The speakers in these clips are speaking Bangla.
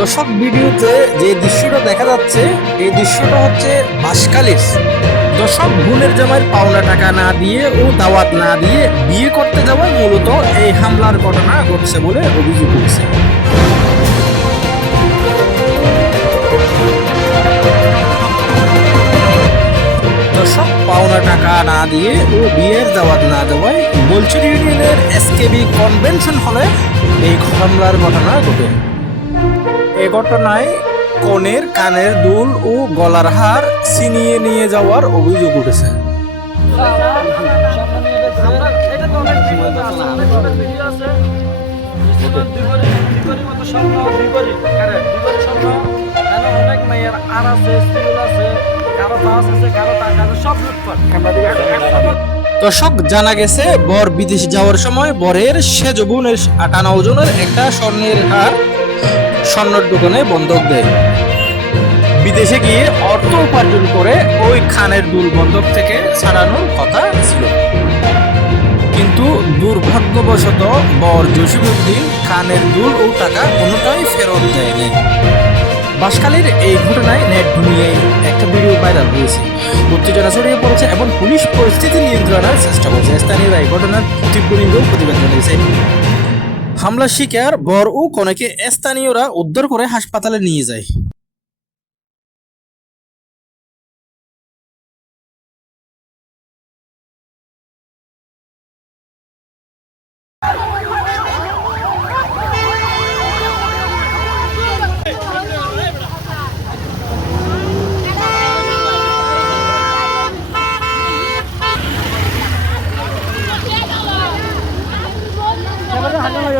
দর্শক, ভিডিওতে যে দৃশ্যটা দেখা যাচ্ছে, এই দৃশ্যটা হচ্ছে বাসকালির দর্শক, ভুলের জামাইয়ের পাওনা টাকা না দিয়ে ও দাওয়াত না দিয়ে বিয়ে করতে যাওয়ায় মূলত এই হামলার ঘটনা ঘটছে বলে অভিযোগ উঠছে। দর্শক, পাওনা টাকা না দিয়ে ও বিয়ের দাওয়াত না দেওয়ায় বলচুর ইউনিয়নের এসকেবি কনভেনশন হলে এই হামলার ঘটনা ঘটে। এ ঘটনায় কনের কানের দুল ও গলার হার ছিনিয়ে নিয়ে যাওয়ার অভিযোগ উঠেছে আর আছে স্কুল আছে কারও বাস আছে কারও টাকা আছে সব লুটপাট দর্শক, জানা গেছে বর বিদেশ যাওয়ার সময় বরের সেজ বোনের আটানা ওজনের একটা স্বর্ণের হার স্বর্ণের দোকানে বন্ধক দেয়। বিদেশে গিয়ে অর্থ উপার্জন করে ওই খানের দুল বন্ধক থেকে ছাড়ানোর কথা ছিল। কিন্তু দুর্ভাগ্যবশত বর জসিমুদ্দিন খানের দুল ও টাকা কোনোটাই ফেরত দেয়নি। বাসকালীর এই ঘটনায় নেট দুনিয়ায় একটা ভাইরাল হয়েছে। উত্তেজনা ছড়িয়ে পড়েছে এবং পুলিশ পরিস্থিতি নিয়ন্ত্রণের চেষ্টা করছে। স্থানীয়রা এই ঘটনার তীব্র নিন্দন প্রতিবাদ জানিয়েছে। হামলার শিকার বর ও কনেকে স্থানীয়রা উদ্ধার করে হাসপাতালে নিয়ে যায়।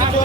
কিন্তু